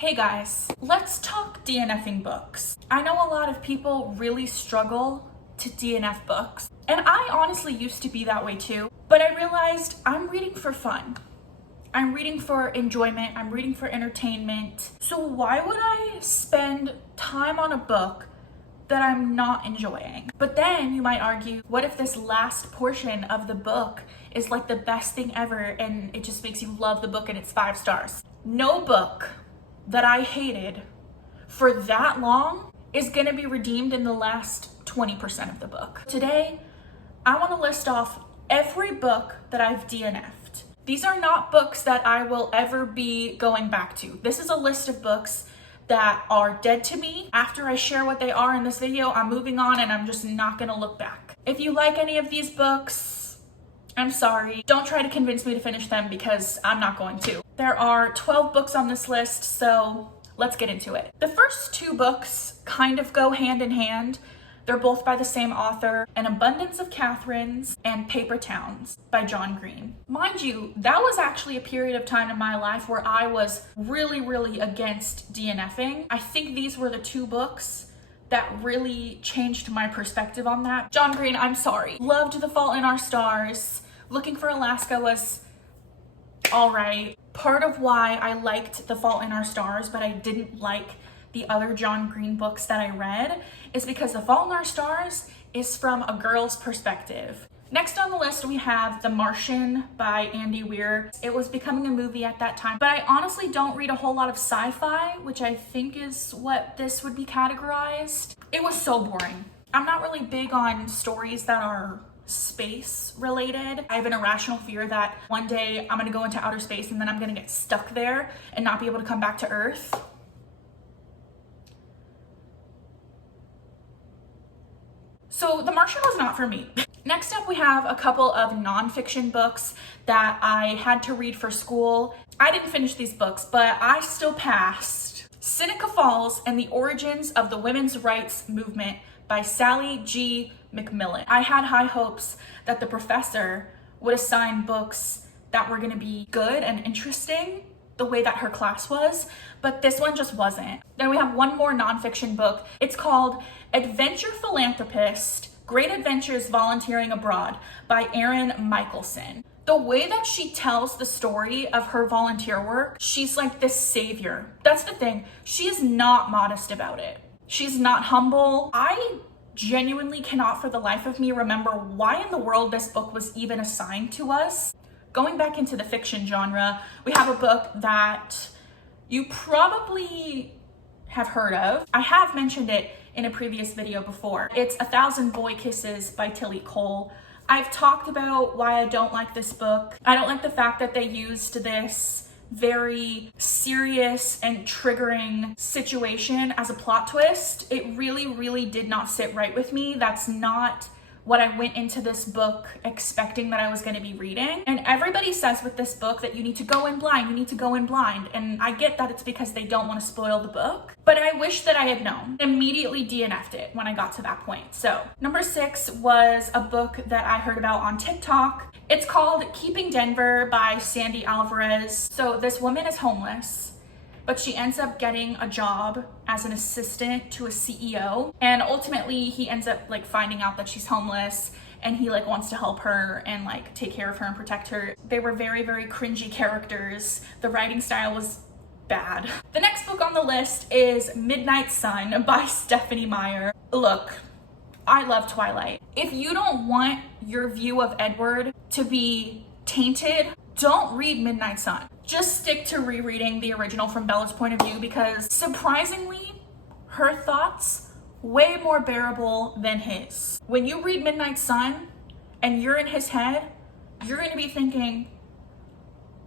Hey guys, let's talk DNFing books. I know a lot of people really struggle to DNF books, and I honestly used to be that way too, but I realized I'm reading for fun. I'm reading for enjoyment, I'm reading for entertainment. So why would I spend time on a book that I'm not enjoying? But then you might argue, what if this last portion of the book is like the best thing ever and it just makes you love the book and it's 5 stars? No book that I hated for that long is gonna be redeemed in the last 20% of the book. Today, I wanna list off every book that I've DNF'd. These are not books that I will ever be going back to. This is a list of books that are dead to me. After I share what they are in this video, I'm moving on and I'm just not gonna look back. If you like any of these books, I'm sorry. Don't try to convince me to finish them because I'm not going to. There are 12 books on this list, so let's get into it. The first 2 books kind of go hand in hand. They're both by the same author, An Abundance of Catherines and Paper Towns by John Green. Mind you, that was actually a period of time in my life where I was really against DNFing. I think these were the 2 books that really changed my perspective on that. John Green, I'm sorry. Loved The Fault in Our Stars. Looking for Alaska was all right. Part of why I liked The Fault in Our Stars, but I didn't like the other John Green books that I read, is because The Fault in Our Stars is from a girl's perspective. Next on the list, we have The Martian by Andy Weir. It was becoming a movie at that time, but I honestly don't read a whole lot of sci-fi, which I think is what this would be categorized. It was so boring. I'm not really big on stories that are space related. I have an irrational fear that one day I'm gonna go into outer space and then I'm gonna get stuck there and not be able to come back to Earth. So The Martian was not for me. Next up, we have a couple of nonfiction books that I had to read for school. I didn't finish these books, but I still passed. Seneca Falls and the Origins of the Women's Rights Movement by Sally G. McMillan. I had high hopes that the professor would assign books that were gonna be good and interesting the way that her class was, but this one just wasn't. Then we have one more nonfiction book. It's called Adventure Philanthropist, Great Adventures Volunteering Abroad by Erin Michelson. The way that she tells the story of her volunteer work, she's like this savior. That's the thing, she is not modest about it. She's not humble. I genuinely cannot for the life of me remember why in the world this book was even assigned to us. Going back into the fiction genre, we have a book that you probably have heard of. I have mentioned it in a previous video before. It's 1,000 Boy Kisses by Tilly Cole. I've talked about why I don't like this book. I don't like the fact that they used this very serious and triggering situation as a plot twist. It really did not sit right with me. That's not what I went into this book expecting that I was going to be reading. And everybody says with this book that you need to go in blind, you need to go in blind. And I get that it's because they don't want to spoil the book, but I wish that I had known. Immediately DNF'd it when I got to that point. So number 6 was a book that I heard about on TikTok. It's called Keeping Denver by Sandy Alvarez. So this woman is homeless, but she ends up getting a job as an assistant to a CEO. And ultimately he ends up like finding out that she's homeless and he like wants to help her and like take care of her and protect her. They were very cringy characters. The writing style was bad. The next book on the list is Midnight Sun by Stephanie Meyer. Look, I love Twilight. If you don't want your view of Edward to be tainted, don't read Midnight Sun. Just stick to rereading the original from Bella's point of view because surprisingly, her thoughts way more bearable than his. When you read Midnight Sun and you're in his head, you're gonna be thinking,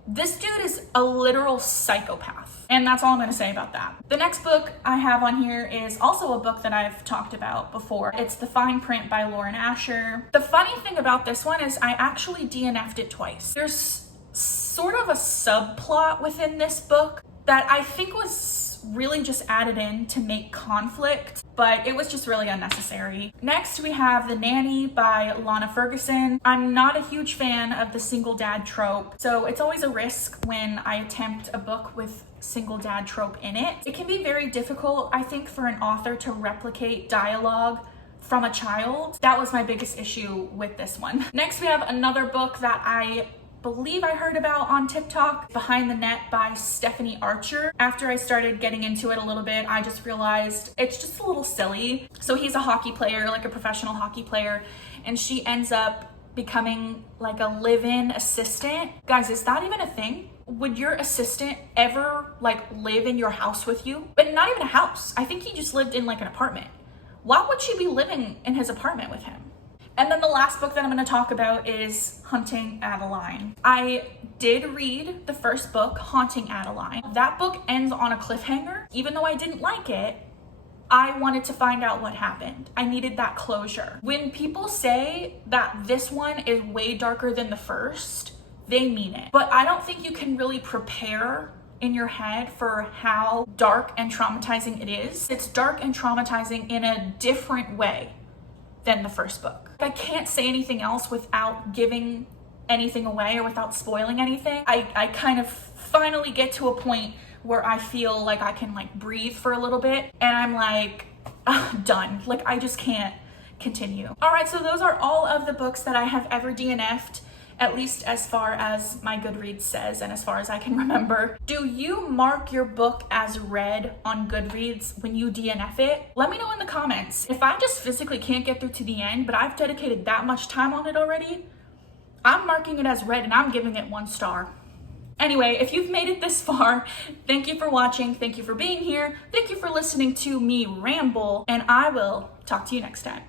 this dude is a literal psychopath. And that's all I'm gonna say about that. The next book I have on here is also a book that I've talked about before. It's The Fine Print by Lauren Asher. The funny thing about this one is I actually DNF'd it twice. There's sort of a subplot within this book that I think was really just added in to make conflict, but it was just really unnecessary. Next, we have The Nanny by Lana Ferguson. I'm not a huge fan of the single dad trope, so it's always a risk when I attempt a book with single dad trope in it. It can be very difficult, I think, for an author to replicate dialogue from a child. That was my biggest issue with this one. Next, we have another book that I believe I heard about on TikTok, Behind the Net by Stephanie Archer. After I started getting into it a little bit, I just realized it's just a little silly. So he's a hockey player, like a professional hockey player, and she ends up becoming like a live-in assistant. Guys, is that even a thing? Would your assistant ever like live in your house with you? But not even a house. I think he just lived in like an apartment. Why would she be living in his apartment with him? And then the last book that I'm going to talk about is Hunting Adeline. I did read the first book, Haunting Adeline. That book ends on a cliffhanger. Even though I didn't like it, I wanted to find out what happened. I needed that closure. When people say that this one is way darker than the first, they mean it. But I don't think you can really prepare in your head for how dark and traumatizing it is. It's dark and traumatizing in a different way than the first book. I can't say anything else without giving anything away or without spoiling anything. I kind of finally get to a point where I feel like I can like breathe for a little bit and I'm like, done. Like I just can't continue. All right, so those are all of the books that I have ever DNF'd, at least as far as my Goodreads says and as far as I can remember. Do you mark your book as read on Goodreads when you DNF it? Let me know in the comments. If I just physically can't get through to the end, but I've dedicated that much time on it already, I'm marking it as read and I'm giving it 1 star. Anyway, if you've made it this far, thank you for watching, thank you for being here, thank you for listening to me ramble, and I will talk to you next time.